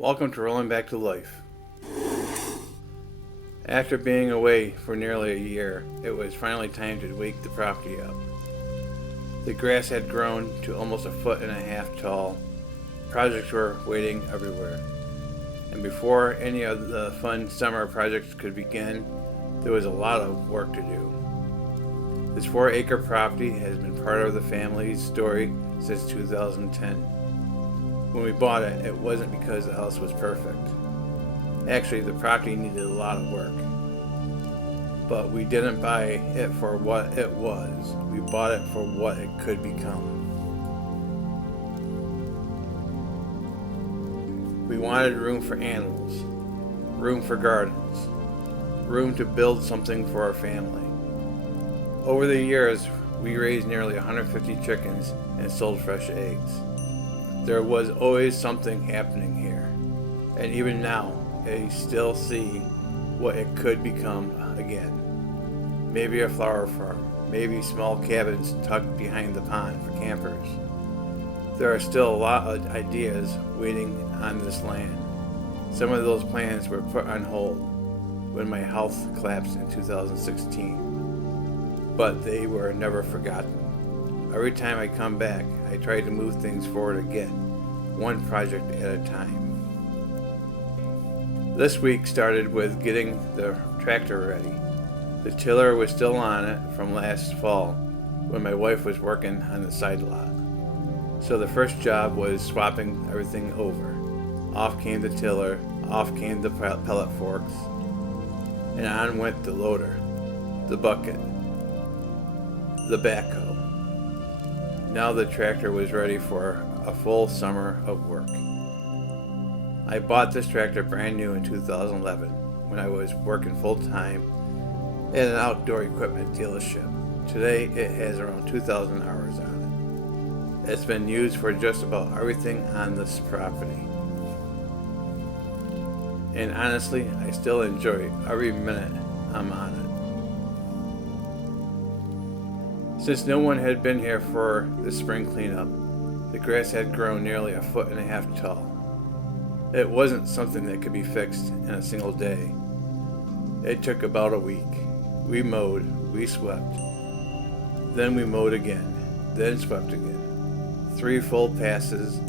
Welcome to Rolling Back to Life. After being away for nearly a year, it was finally time to wake the property up. The grass had grown to almost 1.5 feet tall. Projects were waiting everywhere. And before any of the fun summer projects could begin, there was a lot of work to do. This 4-acre property has been part of the family's story since 2010. When we bought it, it wasn't because the house was perfect. Actually, the property needed a lot of work. But we didn't buy it for what it was. We bought it for what it could become. We wanted room for animals, room for gardens, room to build something for our family. Over the years, we raised nearly 150 chickens and sold fresh eggs. There was always something happening here, and even now, I still see what it could become again. Maybe a flower farm, maybe small cabins tucked behind the pond for campers. There are still a lot of ideas waiting on this land. Some of those plans were put on hold when my health collapsed in 2016, but they were never forgotten. Every time I come back, I try to move things forward again, one project at a time. This week started with getting the tractor ready. The tiller was still on it from last fall when my wife was working on the side lot. So the first job was swapping everything over. Off came the tiller, off came the pellet forks, and on went the loader, the bucket, the backhoe. Now the tractor was ready for a full summer of work. I bought this tractor brand new in 2011 when I was working full-time at an outdoor equipment dealership. Today it has around 2,000 hours on it. It's been used for just about everything on this property. And honestly, I still enjoy every minute I'm on it. Since no one had been here for the spring cleanup, the grass had grown nearly 1.5 feet tall. It wasn't something that could be fixed in a single day. It took about a week. We mowed, we swept. Then we mowed again, then swept again. 3 full passes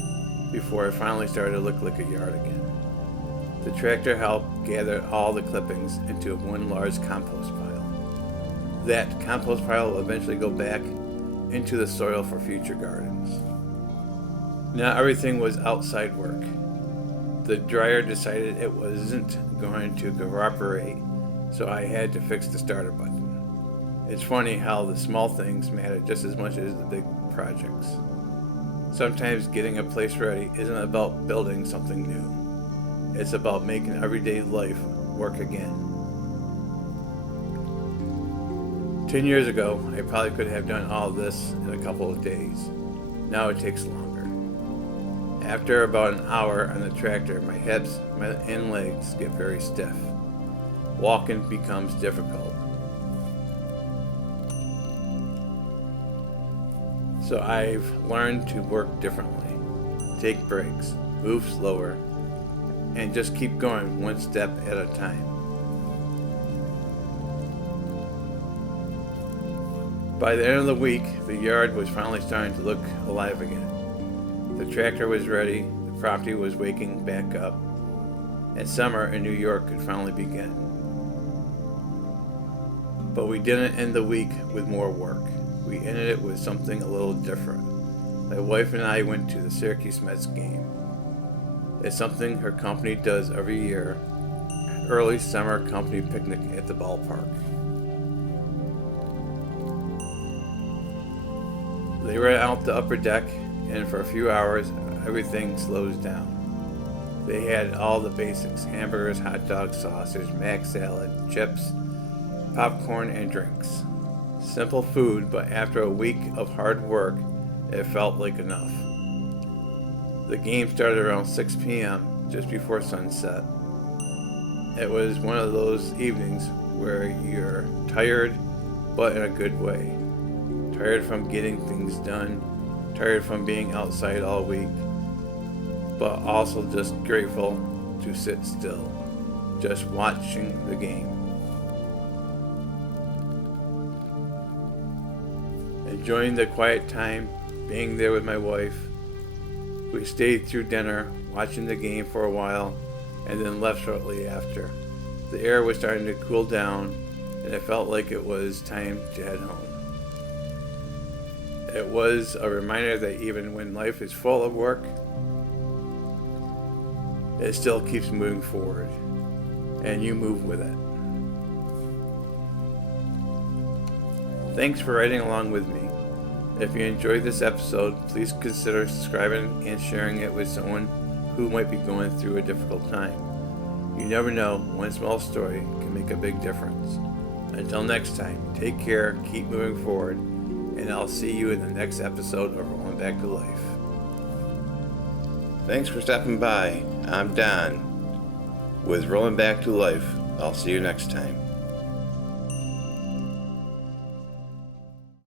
before it finally started to look like a yard again. The tractor helped gather all the clippings into one large compost pile. That compost pile will eventually go back into the soil for future gardens. Now everything was outside work. The dryer decided it wasn't going to cooperate, so I had to fix the starter button. It's funny how the small things matter just as much as the big projects. Sometimes getting a place ready isn't about building something new. It's about making everyday life work again. 10 years ago, I probably could have done all this in a couple of days. Now it takes longer. After about an hour on the tractor, my hips and legs get very stiff. Walking becomes difficult. So I've learned to work differently. Take breaks, move slower, and just keep going one step at a time. By the end of the week, the yard was finally starting to look alive again. The tractor was ready, the property was waking back up, and summer in New York could finally begin. But we didn't end the week with more work. We ended it with something a little different. My wife and I went to the Syracuse Mets game. It's something her company does every year, early summer company picnic at the ballpark. They rent out the upper deck, and for a few hours, everything slows down. They had all the basics: hamburgers, hot dogs, sausage, mac salad, chips, popcorn, and drinks. Simple food, but after a week of hard work, it felt like enough. The game started around 6 p.m., just before sunset. It was one of those evenings where you're tired, but in a good way. Tired from getting things done, tired from being outside all week, but also just grateful to sit still, just watching the game. Enjoying the quiet time, being there with my wife. We stayed through dinner, watching the game for a while, and then left shortly after. The air was starting to cool down, and it felt like it was time to head home. It was a reminder that even when life is full of work, it still keeps moving forward, and you move with it. Thanks for riding along with me. If you enjoyed this episode, please consider subscribing and sharing it with someone who might be going through a difficult time. You never know, one small story can make a big difference. Until next time, take care, keep moving forward, and I'll see you in the next episode of Rolling Back to Life. Thanks for stopping by. I'm Don with Rolling Back to Life. I'll see you next time.